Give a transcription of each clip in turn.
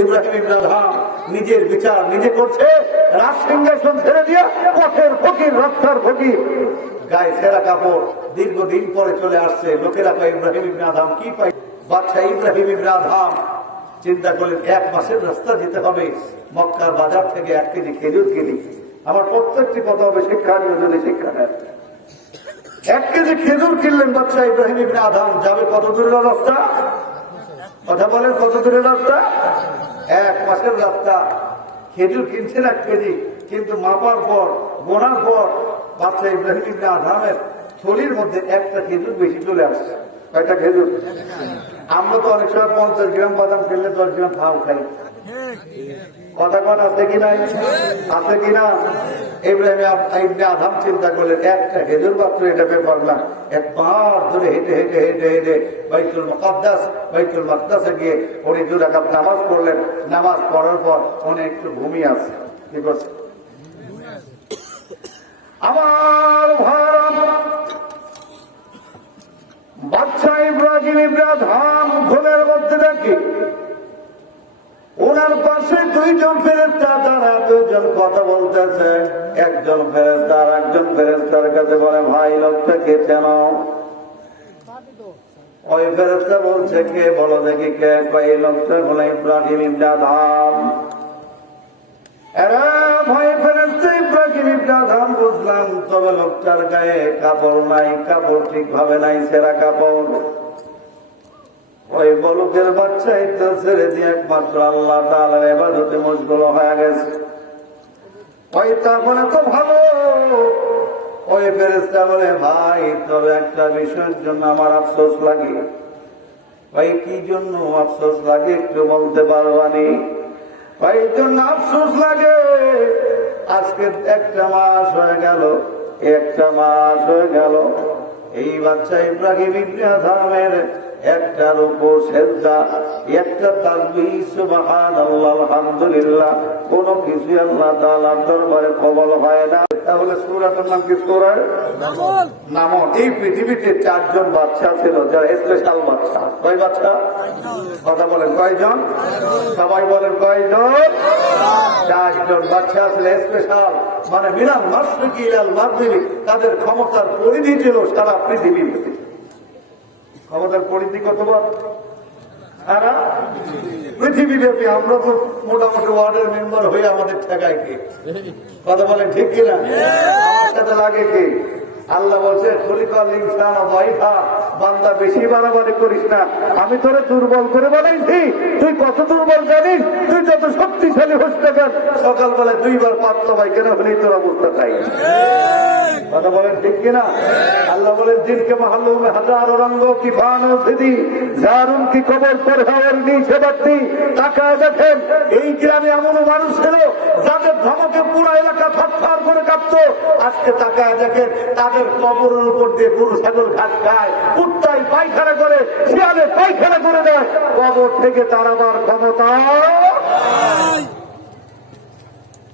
ইব্রাহিম ইবনে Adham নিজের বিচার নিজে করছে, রাজ সিংহাসন ছেড়ে দিয়ে পথের ফকির, রাস্তার ফকির, গায়ে ছেঁড়া কাপড়, দীর্ঘদিন পরে চলে আসছে। লোকেরা কয় ইব্রাহিম ইবনে আদহাম কি পাই? বাদশা ইব্রাহিম ইবনে আদহাম চিন্তা করলেন 1 মাসের রাস্তা যেতে হবে, মক্কার বাজার থেকে 1 কেজি খেজুর কিনি। আমার প্রত্যেকটি কথা হবে শিক্ষানীয়, যদি শিক্ষা নেন। 1 কেজি খেজুর কিনলেন বাদশা ইব্রাহিম ইবনে আদহাম। যাবে কত দূরের রাস্তা? কথা বলেন, কত দূরের রাস্তা? 1 মাসের রাস্তা। খেজুর কিনছেন 1 কেজি, কিন্তু মাপার পর, গোনার পর বাদশা ইব্রাহিম ইবনে আদহামের থলির মধ্যে 1টা খেজুর বেশি চলে আসছে। কয়টা খেজুর? আমরা তো অনেক সময় 50 গ্রাম বাদাম কিনলে 10 গ্রাম ফাও খাই। কথা কথা আছে কিনা? আছে কিনা? ইব্রাহিম ইবনে আদহাম চিন্তা করলেন 1টা খেজুর মাত্র, এটা ব্যাপার না। 1 মাস ধরে হেঁটে হেঁটে হেঁটে হেঁটে বাইতুল মাকদাসে গিয়ে উনি 2 রাকাত নামাজ পড়লেন। নামাজ পড়ার পর উনি একটু ঘুমিয়ে আছে। কি করছে? আমার ভারত বাদশা ইব্রাহিম ইবনে আদহাম ঘুমের মধ্যে দেখি ওনার পাশে 2 জন ফেরেশতা দাঁড়া, 2 জন কথা বলতেছে। একজন ফেরেশতা আর একজন ফেরেশতার কাছে বলে, ভাই লোকটা কে চেনো? ওই ফেরেশতা বলছে, কে বলো দেখি কে? এই লোকটা হলো ইব্রাহিম ইবনে আদহাম। এরা ভাই ফেরেশতা ইব্রাহিম ইবনে আদহাম বুঝলাম, তবে লোকটার গায়ে কাপড় নাই, কাপড় ঠিক ভাবে নাই, ছেঁড়া কাপড়। ওই বলুকের বাচ্চা তো ছেড়ে দিয়ে একমাত্র আল্লাহ তাআলার ইবাদতে মশগুল হয়ে গেছে। ওই তারপরে তো ভালো। ওই ফেরেশতা বলে, ভাই তবে একটা বিষয়ের জন্য আমার আফসোস লাগে। ভাই কি জন্য আফসোস লাগে একটু বলতে পারবানি? ভাই জন্য আফসোস লাগে, আজকে 1টা মাস হয়ে গেল, 1টা মাস হয়ে গেল এই বাচ্চা ইব্রাহিম ইবনে আদহামের একটার উপর সেজদা, একটা তাসবিহ সুবহানাল্লাহ আলহামদুলিল্লাহ কোন কিছু আল্লাহ তাআলার দরবারে কবুল হয় না। তাহলে সূরাটার নাম কি? সূরা নামল। এই পৃথিবীতে 4 জন বাচ্চা ছিল যারা স্পেশাল বাচ্চা। কয় বাচ্চা? কথা বলেন, কয়জন? সবাই বলেন কয়জন? 4 জন বাচ্চা ছিল স্পেশাল, মানে মিনাল মাশরিকি ইলাল মাগরিবি। তাদের ক্ষমতার পরিধি ছিল সারা পৃথিবীর। ক্ষমতার পরিধি কতবার? সারা পৃথিবীব্যাপী। আমরা তো মোটামুটি ওয়ার্ডের মেম্বার হয়ে আমাদের ঠেকায় কে? কথা বলেন ঠিক কিনা? আমার সাথে লাগে কে? আল্লাহ বলছে, খলিকাল ইনসান যায়ফা, বান্দা বেশি বাড়াবাড়ি করিস না, আমি তোরে দুর্বল করে বানাইছি। তুই কত দুর্বল জানিস? তুই যত শক্তিশালী হোস না কেন, সকালবেলায় 2 বার পাতলা পায়খানা হলেই তোর অবস্থা তাই। কথা বলেন ঠিক কিনা? আল্লাহ বলেন, জিনকে মাহল্লু মে হাজারো রঙ্গ কি ফানো সিদি জারুন কি কবর পর হাওয়ার নিচে বাতি। তাকায় দেখেন, এই গ্রামে এমন মানুষ ছিল যাদের ধমকে পুরো এলাকা থরথর করে কাঁপতো। আজকে তাকায় দেখেন, তাদের কবরের উপর দিয়ে গরু ছাগল ঘাস খায়, কুত্তায় পায়খানা করে, শিয়ালে পায়খানা করে দেয়। কবর থেকে তার আবার ক্ষমতা।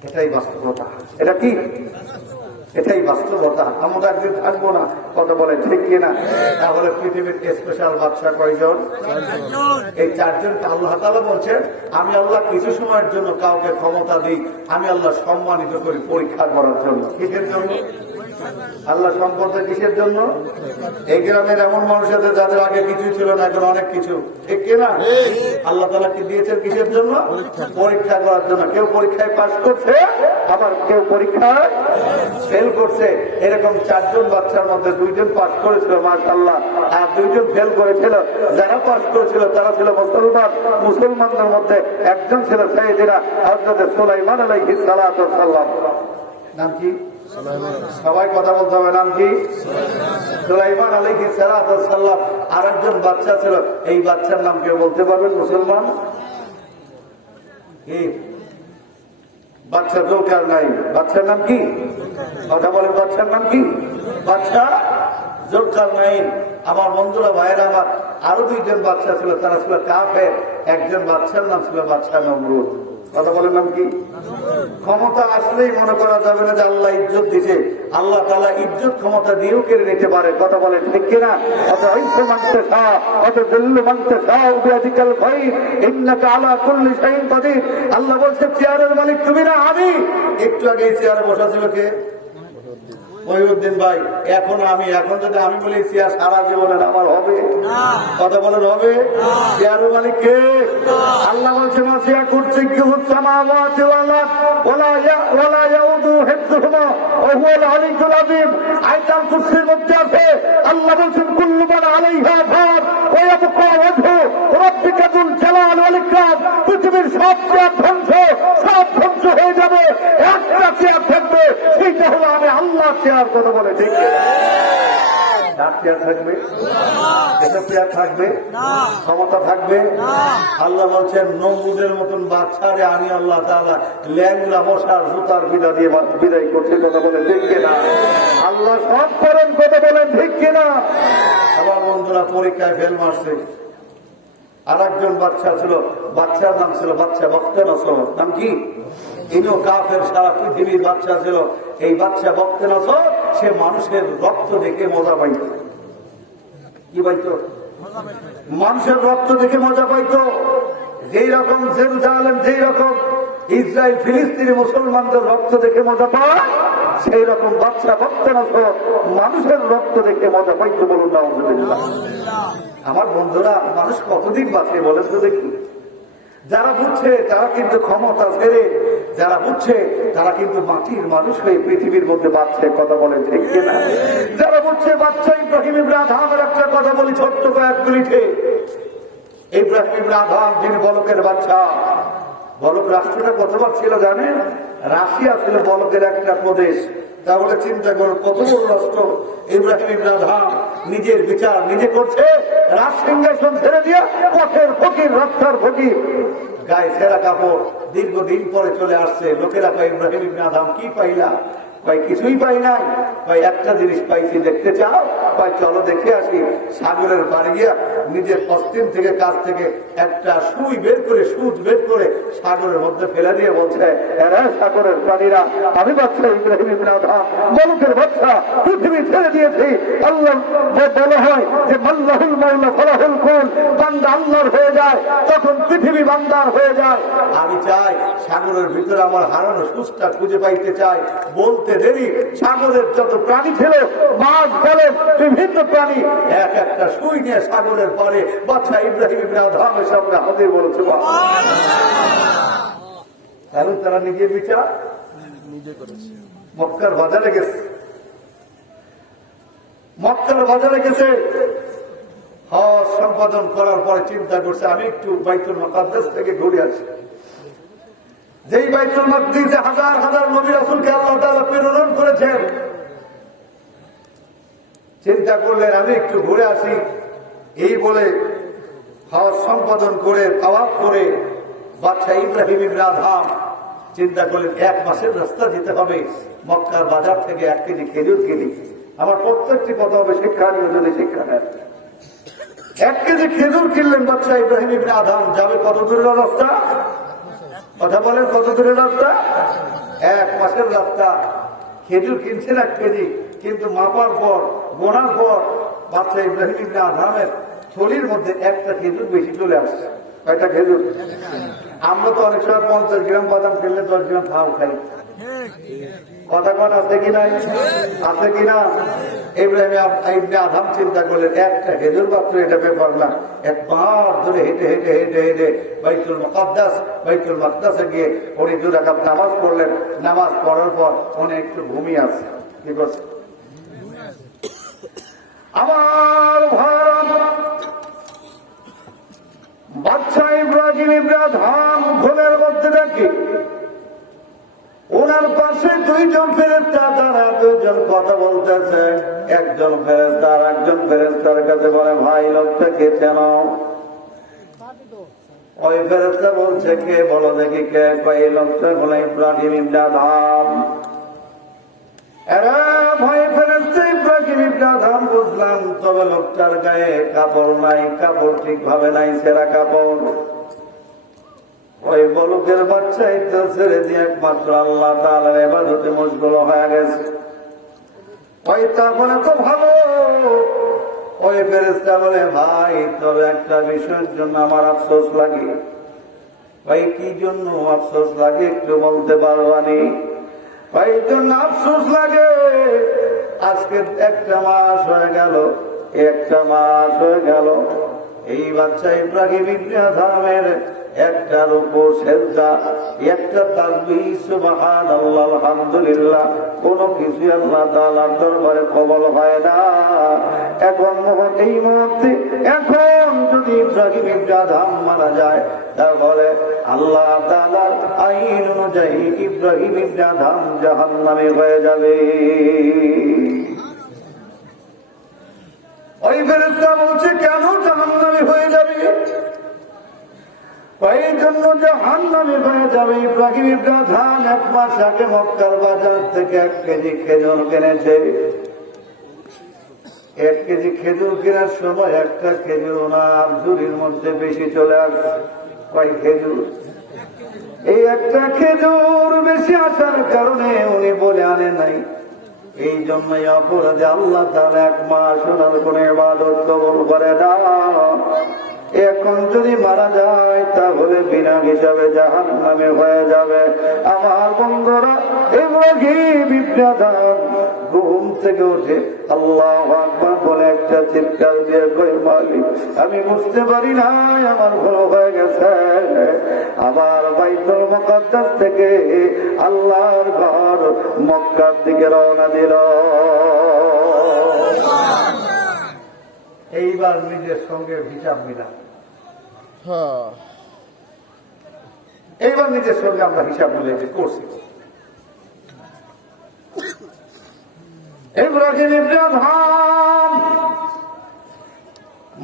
এটাই বাস্তবতা। এটা কি? এটাই বাস্তবতা। আমরা একদিন থাকবো না। কথা বলে ঠিক কিনা? তাহলে পৃথিবীর স্পেশাল বাদশা কয়জন? এই 4 জনকে আল্লাহ তাআলা বলছেন, আমি আল্লাহ কিছু সময়ের জন্য কাউকে ক্ষমতা দিই, আমি আল্লাহ সম্মানিত করি পরীক্ষা করার জন্য। কিসের জন্য? আল্লাহ সম্পর্কে কিসের জন্য? এই গ্রামের এমন মানুষ আছে যাদের আগে কিছুই ছিল না, এখন অনেক কিছু। ঠিক কিনা? আল্লাহ তাআলা কি দিয়েছেন কিসের জন্য? পরীক্ষা করার জন্য। কেউ পরীক্ষায় পাস করছে, আবার কেউ পরীক্ষায় ফেল করছে। এরকম 4 জন বাচ্চার মধ্যে 2 জন পাস করেছিল মাশাআল্লাহ, আর 2 জন ফেল করেছিল। যারা পাস করেছিল তারা ছিল মুসলমান। মুসলমানদের মধ্যে একজন ছিল সাইয়েদনা হযরত সুলাইমান আলাইহিস সালাতু ওয়াস সালাম। নাম কি? সবাই কথা বলতে হবে। নাম কি? সুলাইমান আলাইহিস সালাতু ওয়াস সালাম। আরেকজন বাচ্চা ছিল, এই বাচ্চার নাম কেউ বলতে পারবেন? মুসলমান কি বাচ্চা? যুলকারনাইন। বাচ্চার নাম কি? কথা বলেন, বাচ্চার নাম কি? বাচ্চা যুলকারনাইন। আমার বন্ধুরা, ভাইয়েরা আমার, আরো 2 জন বাচ্চা ছিল, তারা ছিল কাফের। একজন বাচ্চার নাম ছিল বাচ্চা নমরুদ। কথা বলেন নাম কি? ক্ষমতা আসলেই মনে করা যাবে না যে আল্লাহ ইজ্জত দিছে। আল্লাহ তাআলা ইজ্জত ক্ষমতা দিয়েও কেড়ে নিতে পারে। কথা বলেন ঠিক কিনা? অত ইজ্জত মানতে চা, অত দিল্লু মানতে চা, বিয়াদিকাল খায়র ইন্নাকা আলা কুল্লি শাইইন কাদির। আল্লাহ বলছে চেয়ারের মালিক তুমি না আমি। একটু আগে চেয়ারে বসা ছিল কে? মহিউদ্দিন ভাই। এখন যদি আমি বলি চেয়ার সারা জীবনের আমার হবে? কথা বলেন হবে? চেয়ারের মালিক কে? আল্লাহ বলছে মাসিয়া কুরসিয়্যুস সামাওয়াতি ওয়াল আরদ ওয়ালা ইয়াউদু হিফযুহুমা ওয়া হুয়াল আলিয়্যুল আযীম। আয়াতুল কুরসির মধ্যে আছে আল্লাহ বলছেন কুল্লু মান আলাইহা ফান ওয়া ইয়াবকা ওয়াজহু রাব্বিকা যুল জালাল ওয়াল ইকরাম। পৃথিবীর সব চেয়ার ধ্বংস হয়ে যাবে, একটা চেয়ার থাকবে, সেইটা হলো আমি আল্লাহ চেয়ার। কথা বলে ঠিক? চেয়ার থাকবে, এটা চেয়ার থাকবে, ক্ষমতা থাকবে। আল্লাহ বলছেন নমরুদের মতন বাচ্চারে আমি আল্লাহ তাআলা ল্যাংড়া মশার জুতার বিদা দিয়ে বিদায় করছে। কথা বলে ঠিক কিনা? আল্লাহ সব করেন। কথা বলেন ঠিক কিনা? আমার বন্ধুরা পরীক্ষায় ফেল মারছে। আর একজন বাচ্চা ছিল, বাচ্চার নাম ছিল বাচ্চা বক্তেনসর। নাম কি? ইনো কাফের সারা পৃথিবীর বাচ্চা ছিল। এই বাচ্চা বক্তেনসর সে মানুষের রক্ত দেখে মজা পাইত। কি পাইত? মানুষের রক্ত দেখে মজা পাইত। যেই রকম জেরুজালেম, যেই রকম ইসরায়েল ফিলিস্তিনি মুসলমানদের রক্ত দেখে মজা পায়, সেই রকম বাচ্চা বক্তেনসর মানুষের রক্ত দেখে মজা পাইত। বলুন নাউজুবিল্লাহ। আমার বন্ধুরা, মানুষ কতদিন বাঁচে বলেন তো দেখি? যারা বুঝছে তারা কিন্তু ক্ষমতা ছেড়ে, যারা বুঝছে তারা কিন্তু মাটির মানুষ হয়ে পৃথিবীর মধ্যে বাঁচছে। কথা বলেন ঠিক কিনা? যারা বুঝছে বাচ্চা ইব্রাহিম ইবনে আদহামের একটা কথা বলি ছোট্ট কয়েক মিনিটে। ইব্রাহিম ইবনে আদহাম যিনি বলকের বাচ্চা। বলক রাষ্ট্রটা কতবার ছিল জানেন? রাশিয়া ছিল বলকের একটা প্রদেশ। তাহলে চিন্তা করুন কত বড় রাষ্ট্র। ইব্রাহিম ইবনে আদহাম নিজের বিচার নিজে করছে, রাজ সিংহাসন ছেড়ে দিয়ে পথের ফকির, রাস্তার ফকির, গায়ে ছেঁড়া কাপড়, দীর্ঘদিন পরে চলে আসছে। লোকেরা কয় ইব্রাহিম ইবনে আদহাম কি পাইলা? ভাই কিছুই পাই নাই। ভাই একটা জিনিস পাইছি, দেখতে চাও? ভাই চলো দেখে আসি। সাগরের পাড়ে গিয়া নিজের পশ্চিম থেকে কাছ থেকে একটা সুই বের করে, সুচ বের করে সাগরের মধ্যে ফেলে দিয়ে বলছে, এরা সাগরের প্রাণীরা, আমি বাচ্চা ইব্রাহিম ইবনে আদহাম, বলকের বাচ্চা, পৃথিবী ছেড়ে দিয়েছি। আল্লাহ বলা হয় যে মাল্লাহুল মাওলা ফালাহুল কুন, বান্দা আল্লাহর হয়ে যায় তখন পৃথিবী বান্দার হয়ে যায়। আমি চাই সাগরের ভিতরে আমার হারানো সুচটা খুঁজে পাইতে চাই। বলতে দেরি সাগরের যত প্রাণী ছিল, মাছ বলেন বিভিন্ন প্রাণী, এক একটা সুই নিয়ে সাগরের পারে বাচ্চা ইব্রাহিম ইবনে আদহামের সামনে হাজির বলেছে। কারণ তারা নিজের বিচার নিজে করেছে। মক্কার বাজারে গেছে, মক্কার বাজারে গেছে, হজ সম্পাদন করার পরে চিন্তা করছে আমি একটু বাইতুল মুকাদ্দাস থেকে ঘুরে আসি। যেই বাইতুল মাকদিসে হাজার হাজার নবী রাসূলকে আল্লাহ তাআলা প্রেরণ করেছেন, চিন্তা করলেন আমি একটু ঘুরে আসি। এই বলে হজ সম্পাদন করে তাওয়াফ করে বাদশা ইব্রাহিম ইবনে আদহাম চিন্তা করলেন 1 মাসের রাস্তা যেতে হবে, মক্কার বাজার থেকে 1 কেজি খেজুর কিনি। আমার প্রত্যেকটি কথা হবে শিক্ষানীয়, যদি শিক্ষা নেন। 1 কেজি খেজুর কিনলেন বাদশা ইব্রাহিম ইবনে আদহাম। যাবে কত দূরের রাস্তা? কথা বলেন কত দূরের রাস্তা? 1 মাসের রাস্তা। খেজুর কিনছেন 1 কেজি, কিন্তু মাপার পর, গোনার পর বাদশা ইব্রাহিম ইবনে আদহামের থলির মধ্যে একটা খেজুর বেশি চলে আসছে। কয়টা খেজুর? আমরা তো অনেক সময় 50 গ্রাম বাদাম কিনলে 10 গ্রাম ফাউ খাই। কথা কন আছে কিনা? আছে কিনা? ইব্রাহিম ইবনে আদহাম চিন্তা করলেন একটা খেজুর মাত্র, এটা ব্যাপার না। একবার ধরে হেঁটে হেঁটে হেঁটে হেঁটে বাইতুল মাকদাসে গিয়ে উনি 2 রাকাত নামাজ পড়লেন। নামাজ পড়ার পর উনি একটু ঘুমিয়ে আছে। কি করছে? আমার ভারত বাদশা ইব্রাহিম ইবনে আদহাম ঘুমের মধ্যে দেখি ওনার পাশে 2 জন ফেরেশতা দাঁড়া, 2 জন কথা বলতেছে। একজন ফেরেশতা আর একজন ফেরেশতার কাছে বলে, ভাই লোকটা কে চেনো? ওই ফেরেশতা বলছে, কে বলো দেখি কে? কয় লোকটা হলো ইব্রাহিম ইবনে আদহাম। এরা ভাই ফেরেশতা ইব্রাহিম ইবনে আদহাম বুঝলাম, তবে লোকটার গায়ে কাপড় নাই, কাপড় ঠিক ভাবে নাই, ছেঁড়া কাপড়। ওই বলকের বাচ্চা তো ছেড়ে দিয়ে একমাত্র আল্লাহ তাআলার ইবাদতে মশগুল হয়ে গেছে। ওই তারপরে তো ভালো। ওই ফেরেশতা বলে, ভাই তবে একটা বিষয়ের জন্য আমার আফসোস লাগে। ভাই কি জন্য আফসোস লাগে একটু বলতে পারবানি? ভাই জন্য আফসোস লাগে, আজকে একটা মাস হয়ে গেল, এই বাচ্চা ইব্রাহিম ইবনে আদমের একটা রুকু সিজদা, একটা তাসবিহ সুবহানাল্লাহ আলহামদুলিল্লাহ কোন কিছু আল্লাহ তাআলার দরবারে কবুল হয় না। এখন এই মুহূর্তে এখন যদি ইব্রাহিম ইবনে আদম মারা যায়, তাহলে আল্লাহ তাআলার আইন অনুযায়ী ইব্রাহিম ইবনে আদম জাহান্নামে হয়ে যাবে। ওই ফেরেশতা বলছে, কেন জাহান্নামী হয়ে যাবে? এই জন্য জাহান্নামী হয়ে যাবে, ইব্রাহিম ইবনে আদম 1 মাস আগে মক্কার বাজার থেকে 1 কেজি খেজুর কিনেছে। 1 কেজি খেজুর কেনার সময় একটা খেজুর ওনার ঝুড়ির মধ্যে বেশি চলে আসে। কয় খেজুর? এই একটা খেজুর বেশি আসার কারণে উনি বলে আনে নাই। এই জন্যই অপরাধে আল্লাহ তাআলা 1 মাস ওনার কোন ইবাদত কবুল করে না। এখন যদি মারা যায় তাহলে বিনা হিসাবে জাহান্নামে হয়ে যাবে। আমার বন্ধুরা, ইব্রাহিম ইবনে আদম ঘুম থেকে উঠে আল্লাহু আকবার বলে একটা চিৎকার দিয়ে কই, মালিক আমি বুঝতে পারি না, আমার ভুল হয়ে গেছে। আমার বাইতুল মুকাদ্দাস থেকে আল্লাহর ঘর মক্কার দিকে রওনা দিল। এইবার নিজের সঙ্গে হিসাব মিলাম। এইবার নিজের সঙ্গে আমরা হিসাব মিলে করছি। ইব্রাহিম ইবনে আদম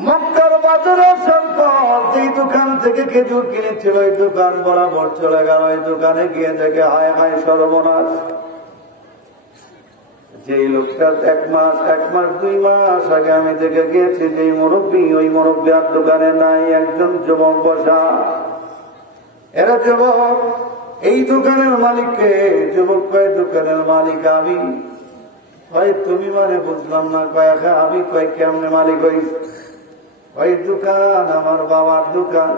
মক্কার বাজারে আসার পর যেই দোকান থেকে খেজুর কিনেছিল ওই দোকান বরাবর চলে গেল। ওই দোকানে গিয়ে দেখে হায় হায় সর্বনাশ, যে লোকটা 1 মাস 2 মাস আগে আমি দেখে গিয়েছি, যে মুরব্বী, ওই মুরব্বী আর দোকানে নাই, একজন যুবক বসা। এরা যুবক, এই দোকানের মালিককে? যুবক কয়, দোকানের মালিক আমি। ভাই তুমি মানে বুঝলাম না। কয় আমি। কয় কেমনে মালিক হইস? ওই দোকান আমার বাবার দোকান।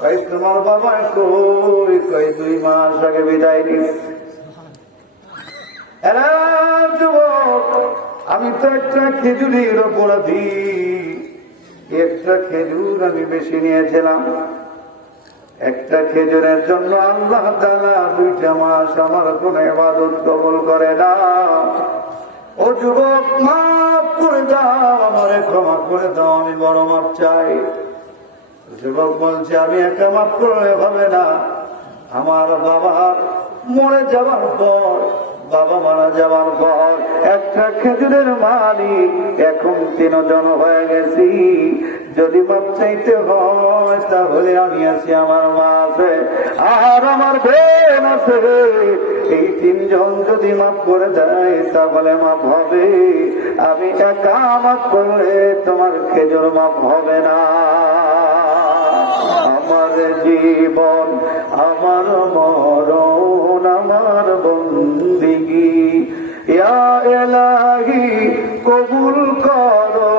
কয় তোমার বাবা কই? কয় 2 মাস আগে বিদায় নিস। যুবক, আমি তো একটা খেজুরের অপরাধী, একটা খেজুর আমি বেশি নিয়েছিলাম। একটা খেজুরের জন্য আল্লাহ তাআলা 2টা মাস আমার কোন ইবাদত কবুল করে না। ও যুবক, মাফ করে দাও, আমারে ক্ষমা করে দাও, আমি বড় মাপ চাই। যুবক বলছে, আমি একা মাফ করলে হবে না। আমার বাবার মরে যাওয়ার পর, বাবা মারা যাওয়ার পর একটা খেজুরের মালিক, এখন 3 জন হয়ে গেছি। যদি মাপ চাইতে হয় তাহলে আমি আছি, আমার মা আছে, আর আমার বোন আছে। এই 3 জন যদি মাফ করে দেয় তাহলে মাপ হবে। আমি একা মাফ করলে তোমার খেজুর মাপ হবে না। আমার জীবন, আমার মরণ, আমার বন্দিগি ইয়া ইলাহি কবুল করো,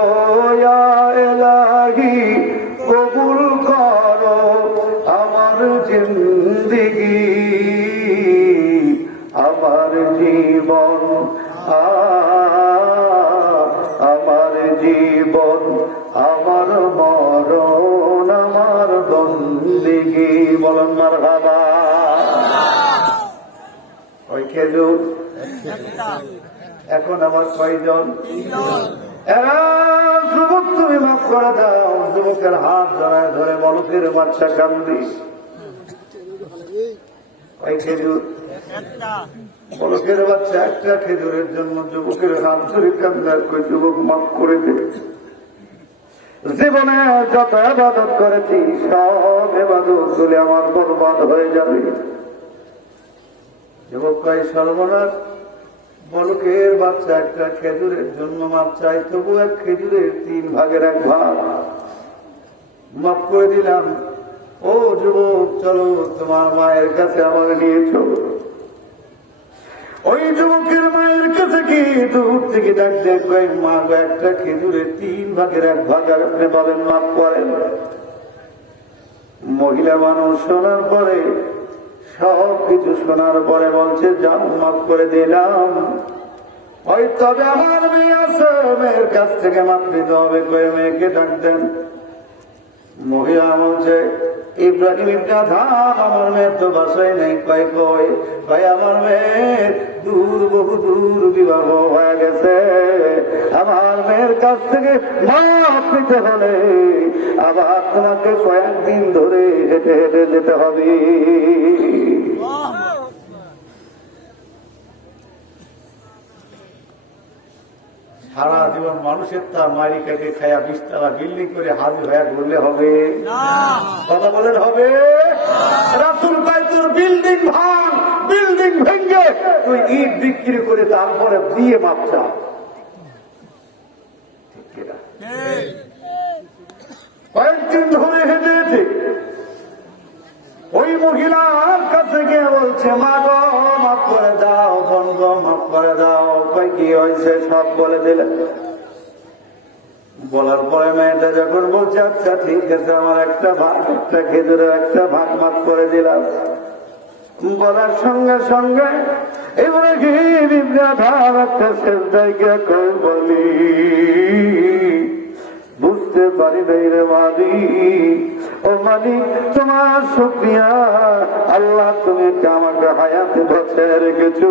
ইয়া ইলাহি কবুল করো আমার জিন্দেগি, আমার জীবন, আমার জীবন, আমার মরণ, আমার বন্দেগি। বলুন মারহাবা। ওই খেজুর এখন আমার কয়জন? যুবক তুমি মাফ করে দাও। যুবকের হাত ধরে ধরে বলকের বাচ্চা কান্দি। ওই খেজুর, বলকের বাচ্চা একটা খেজুরের জন্য যুবকের হাত ধরে কান্দার। কই যুবক মাফ করে দে, জীবনে যত ইবাদত করেছি সব ইবাদত গুলি আমার বরবাদ হয়ে যাবে। যুবক কয় সর্বনাশ, বলকের বাচ্চা একটা খেজুরের জন্য মাপ চাই, তবু 1 খেজুরের 3 ভাগের 1 ভাগ মাফ করে দিলাম। ও যুবক, চলো তোমার মায়ের কাছে আমার নিয়ে চলো। ওই যুবকের মায়ের কাছে কি দূর থেকে ডাক দেখবে, মা গো, একটা খেজুরের 3 ভাগের 1 ভাগ আপনি বলেন মাফ করেন। মহিলা মানুষ শোনার পরে, সব কিছু শোনার পরে বলছে, যাও মাফ করে দিলাম। ওই তবে আমার মেয়ে আছে, মেয়ের কাছ থেকে মাফ দিতে হবে, কয়ে মেয়েকে ডাক দেন। মহিলা বলছে, ইব্রাহিম ইবনে আদহাম, আমার মেয়ের তো বাসায় নেই। কয় আমার মেয়ের বহু দূর বিবাহ হয়ে গেছে। আমার মেয়ের কাছ থেকে মাফ নিতে হলে আবার তোমাকে কয়েকদিন ধরে হেঁটে হেঁটে যেতে হবে। সারা জীবন মানুষের তা মারি কেটে খায়া 20 তলা বিল্ডিং করে হাজির হয়ে ঘুরলে হবে? কথা বলেন হবে? রাসূল কয়, তোর বিল্ডিং ভাঙ, বিল্ডিং ভেঙে তুই ইট বিক্রি করে তারপরে দিয়ে মাপ চা। কয়েকদিন ধরে হেঁটে হেঁটে ওই মহিলার কাছে গিয়ে বলছে, মা গো মাফ করে দাও, বোন গো মাফ করে দাও। কই কি হয়েছে সব বলে দিলে। বলার পরে মেয়েটা যখন বলছে, আচ্ছা ঠিক আছে, আমার একটা খেজুরের 1 ভাগ মাফ করে দিলাম। বলার সঙ্গে সঙ্গে ইব্রাহিম ইবনে আদহাম একটা সেজদায় গিয়ে কই বলি, বুঝতে পারি নাই রে মালিক, ও মালিক তোমার শুকরিয়া, আল্লাহ তুমি আমাকে হায়াতে বজায় রেখেছো।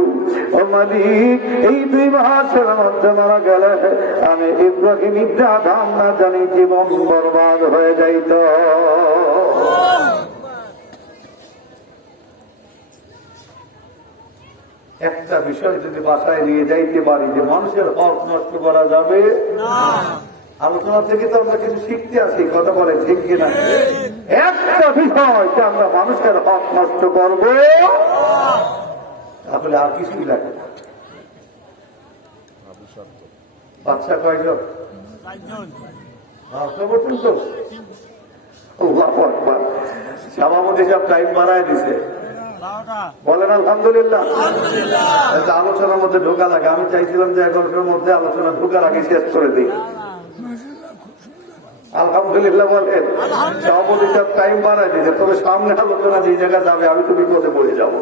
ও মালিক, এই 2 মাসের মধ্যে মারা গেলে আমি ইব্রাহিম ইবনে আদহাম না জানি জীবন বরবাদ হয়ে যাইত। একটা বিষয় যদি বাসায় নিয়ে যাইতে পারি যে মানুষের হক নষ্ট করা যাবে না, আলোচনা থেকে তো আমরা কিছু শিখতে আসি, কথা বলে ঠিক কিনা? একটা বিষয় যে আমরা মানুষের হক নষ্ট করবো, তাহলে আর কিছুই লাগে না। বাচ্চা কয়জন? 5 পর্যন্ত। সভাপতি সব টাইম বাড়ায় দিছে, বলেন আলহামদুলিল্লাহ। আলোচনার মধ্যে ঢোকা লাগে, আমি চাইছিলাম যে 11টার মধ্যে আলোচনা ঢোকার আগে শেষ করে দিই। আলহামদুলিল্লাহ বলেন। সভাপতি সব টাইম বাড়ায় দিয়েছে, তবে সামনে আলোচনা যে জায়গায় যাবে আমি তো বিপদে পড়ে যাবো।